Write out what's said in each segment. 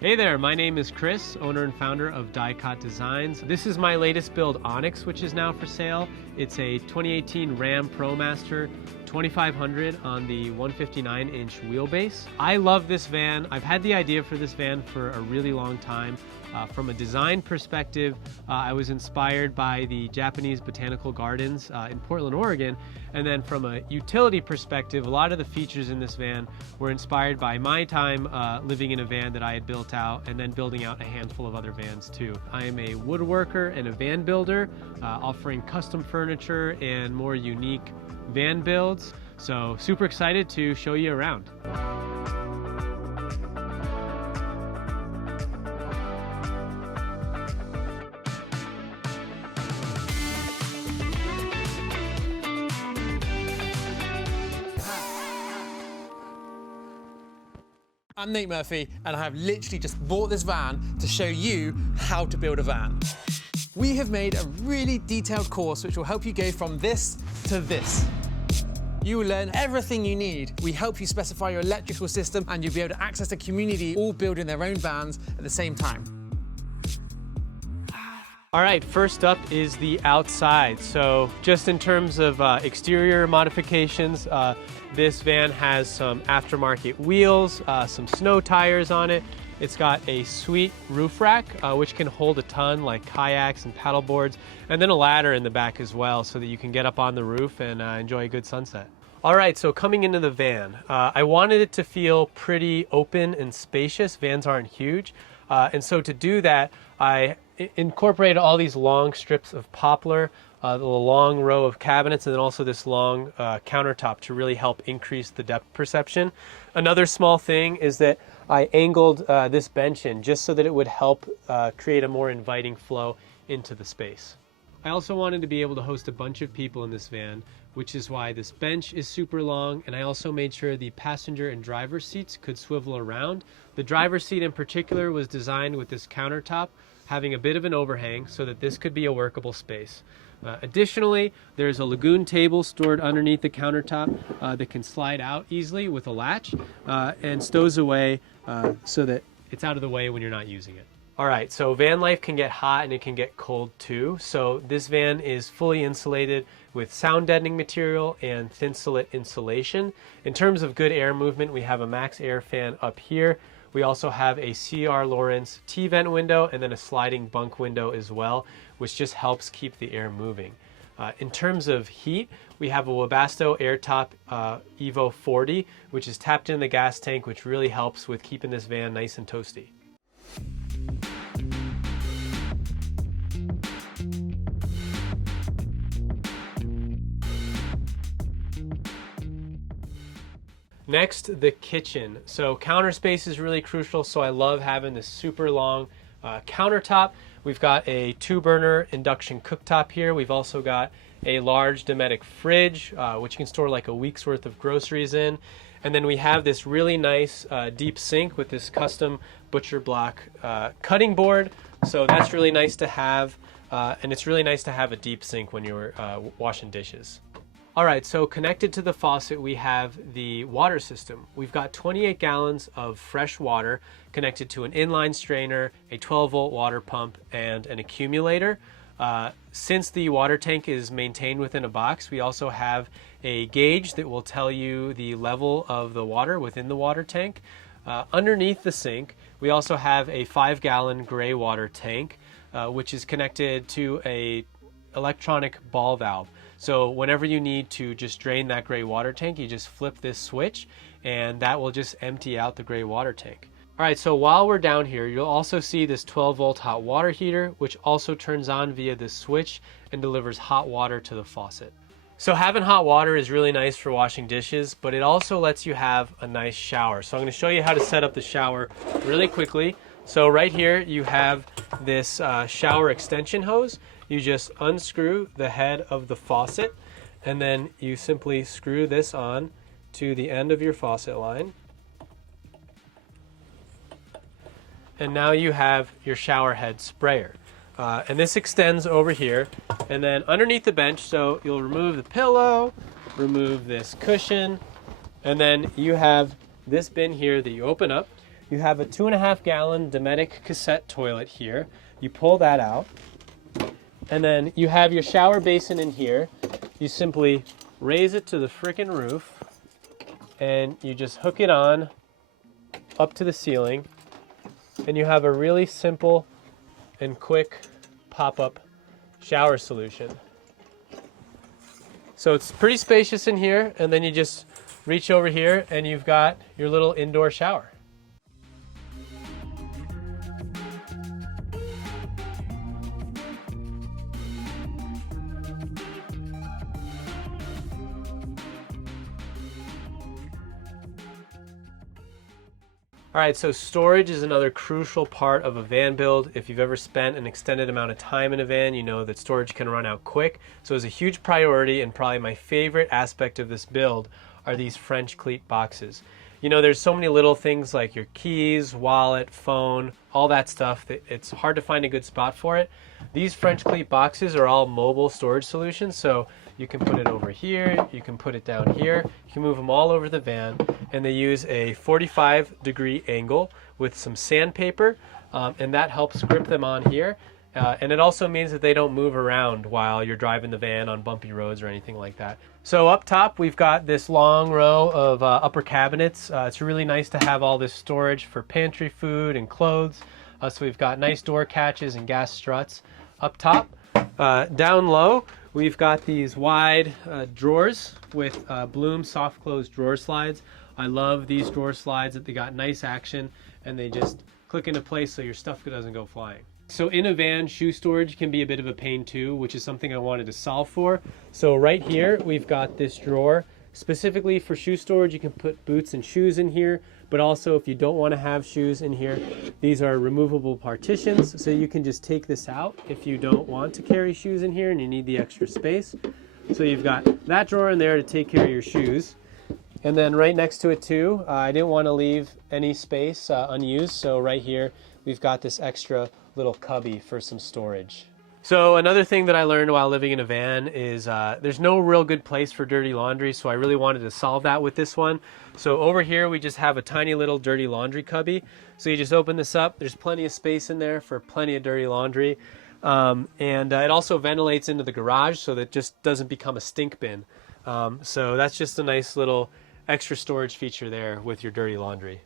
Hey there, my name is Chris, owner and founder of Die-Cut Designs. This is my latest build, Onyx, which is now for sale. It's a 2018 Ram ProMaster 2500 on the 159-inch wheelbase. I love this van. I've had the idea for this van for a really long time. From a design perspective, I was inspired by the Japanese botanical gardens in Portland, Oregon. And then from a utility perspective, a lot of the features in this van were inspired by my time living in a van that I had built out and then building out a handful of other vans too. I am a woodworker and a van builder, offering custom furniture and more unique van builds. So super excited to show you around. I'm Nate Murphy, and I have literally just bought this van to show you how to build a van. We have made a really detailed course which will help you go from this to this. You will learn everything you need. We help you specify your electrical system, and you'll be able to access the community all building their own vans at the same time. All right, first up is the outside. So just in terms of exterior modifications, this van has some aftermarket wheels, some snow tires on it. It's got a sweet roof rack, which can hold a ton, like kayaks and paddle boards, and then a ladder in the back as well, so that you can get up on the roof and enjoy a good sunset. All right, so coming into the van, I wanted it to feel pretty open and spacious. Vans aren't huge. And so to do that, I incorporated all these long strips of poplar, the long row of cabinets, and then also this long countertop to really help increase the depth perception. Another small thing is that I angled this bench in just so that it would help create a more inviting flow into the space. I also wanted to be able to host a bunch of people in this van, which is why this bench is super long, and I also made sure the passenger and driver seats could swivel around. The driver's seat in particular was designed with this countertop having a bit of an overhang so that this could be a workable space. Additionally, there's a lagoon table stored underneath the countertop that can slide out easily with a latch and stows away so that it's out of the way when you're not using it. All right, so van life can get hot and it can get cold too. So this van is fully insulated with sound deadening material and thin slit insulation. In terms of good air movement, we have a max air fan up here. We also have a C.R. Lawrence T-vent window and then a sliding bunk window as well, which just helps keep the air moving. In terms of heat, we have a Webasto Airtop Evo 40, which is tapped in the gas tank, which really helps with keeping this van nice and toasty. Next, the kitchen. So counter space is really crucial, so I love having this super long countertop. We've got a 2-burner induction cooktop here. We've also got a large Dometic fridge, which you can store like a week's worth of groceries in. And then we have this really nice deep sink with this custom butcher block cutting board. So that's really nice to have, and it's really nice to have a deep sink when you're washing dishes. All right, so connected to the faucet, we have the water system. We've got 28 gallons of fresh water connected to an inline strainer, a 12-volt water pump, and an accumulator. Since the water tank is maintained within a box, we also have a gauge that will tell you the level of the water within the water tank. Underneath the sink, we also have a 5-gallon gray water tank, which is connected to a electronic ball valve. So whenever you need to just drain that gray water tank, you just flip this switch and that will just empty out the gray water tank. All right, so while we're down here, you'll also see this 12-volt hot water heater, which also turns on via this switch and delivers hot water to the faucet. So having hot water is really nice for washing dishes, but it also lets you have a nice shower. So I'm going to show you how to set up the shower really quickly. So right here you have this shower extension hose. You just unscrew the head of the faucet and then you simply screw this on to the end of your faucet line. And now you have your shower head sprayer. And this extends over here and then underneath the bench, so you'll remove the pillow, remove this cushion, and then you have this bin here that you open up. you have a 2.5 gallon Dometic cassette toilet here. You pull that out, and then you have your shower basin in here. You simply raise it to the frickin' roof, and you just hook it on up to the ceiling, and you have a really simple and quick pop-up shower solution. So it's pretty spacious in here, and then you just reach over here and you've got your little indoor shower. All right, so storage is another crucial part of a van build. If you've ever spent an extended amount of time in a van, you know that storage can run out quick. So it's a huge priority, and probably my favorite aspect of this build are these French cleat boxes. You know, there's so many little things like your keys, wallet, phone, all that stuff that it's hard to find a good spot for it. These French cleat boxes are all mobile storage solutions, so you can put it over here, you can put it down here, you can move them all over the van, and they use a 45-degree angle with some sandpaper, and that helps grip them on here. And it also means that they don't move around while you're driving the van on bumpy roads or anything like that. So up top, we've got this long row of upper cabinets. It's really nice to have all this storage for pantry food and clothes. So we've got nice door catches and gas struts up top. Down low, we've got these wide drawers with Bloom soft close drawer slides. I love these drawer slides that they got nice action and they just click into place so your stuff doesn't go flying. So in a van, shoe storage can be a bit of a pain too, which is something I wanted to solve for. So right here, we've got this drawer. Specifically for shoe storage, you can put boots and shoes in here, but also if you don't want to have shoes in here, these are removable partitions, so you can just take this out if you don't want to carry shoes in here and you need the extra space. So you've got that drawer in there to take care of your shoes. And then right next to it too, I didn't want to leave any space unused, so right here we've got this extra little cubby for some storage. So another thing that I learned while living in a van is there's no real good place for dirty laundry, so I really wanted to solve that with this one. So over here we just have a tiny little dirty laundry cubby. So you just open this up, there's plenty of space in there for plenty of dirty laundry. It also ventilates into the garage so that it just doesn't become a stink bin. So that's just a nice little extra storage feature there with your dirty laundry.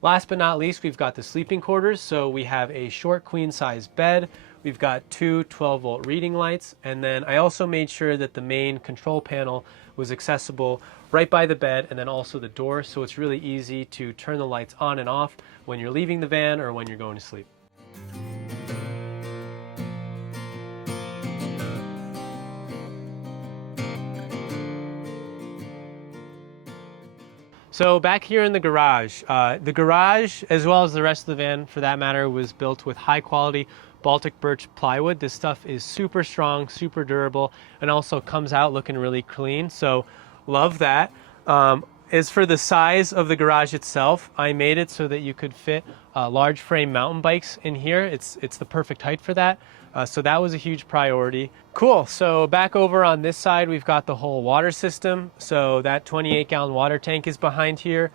Last but not least, we've got the sleeping quarters. So we have a short queen size bed. We've got two 12-volt reading lights. And then I also made sure that the main control panel was accessible right by the bed and then also the door. So it's really easy to turn the lights on and off when you're leaving the van or when you're going to sleep. So back here in the garage, as well as the rest of the van for that matter, was built with high quality Baltic birch plywood. This stuff is super strong, super durable, and also comes out looking really clean. So love that. As for the size of the garage itself, I made it so that you could fit large frame mountain bikes in here. It's the perfect height for that. So that was a huge priority. Cool, so back over on this side, we've got the whole water system. So that 28-gallon water tank is behind here.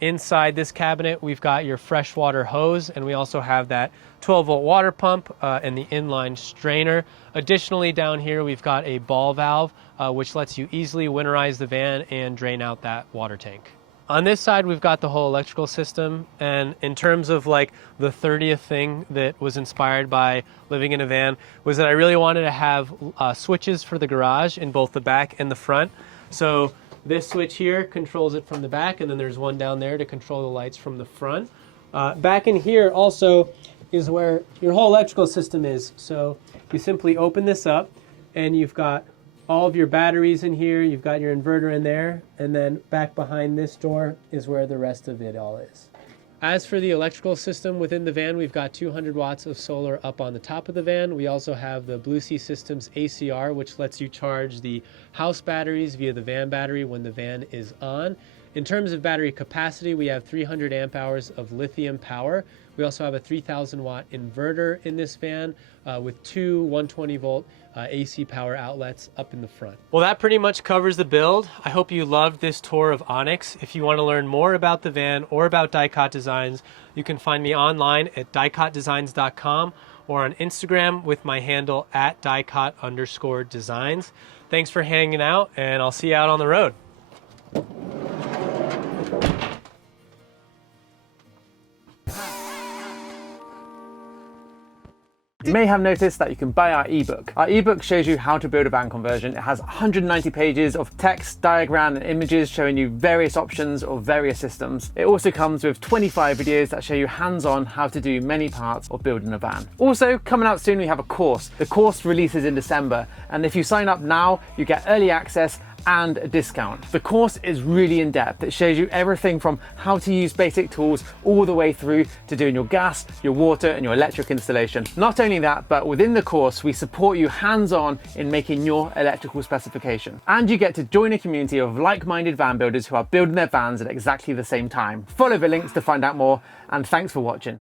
Inside this cabinet, we've got your freshwater hose, and we also have that 12-volt water pump and the inline strainer. Additionally, down here, we've got a ball valve, which lets you easily winterize the van and drain out that water tank. On this side, we've got the whole electrical system, and in terms of like the 30th thing that was inspired by living in a van was that I really wanted to have switches for the garage in both the back and the front. So this switch here controls it from the back, and then there's one down there to control the lights from the front. Back in here also is where your whole electrical system is. So you simply open this up, and you've got all of your batteries in here, you've got your inverter in there, and then back behind this door is where the rest of it all is. As for the electrical system within the van, we've got 200 watts of solar up on the top of the van. We also have the Blue Sea Systems ACR, which lets you charge the house batteries via the van battery when the van is on. In terms of battery capacity, we have 300 amp hours of lithium power. We also have a 3000 watt inverter in this van with two 120 volt AC power outlets up in the front. Well, that pretty much covers the build. I hope you loved this tour of Onyx. If you want to learn more about the van or about Dicot Designs, you can find me online at dicotdesigns.com or on Instagram with my handle at dicot_designs. Thanks for hanging out, and I'll see you out on the road. You may have noticed that you can buy our ebook. Our ebook shows you how to build a van conversion. It has 190 pages of text, diagram, and images showing you various options of various systems. It also comes with 25 videos that show you hands-on how to do many parts of building a van. Also, coming out soon, we have a course. The course releases in December, and if you sign up now, you get early access and a discount. The course is really in-depth. It shows you everything from how to use basic tools all the way through to doing your gas, your water, and your electric installation. Not only that, but within the course, we support you hands-on in making your electrical specification. And you get to join a community of like-minded van builders who are building their vans at exactly the same time. Follow the links to find out more, and thanks for watching.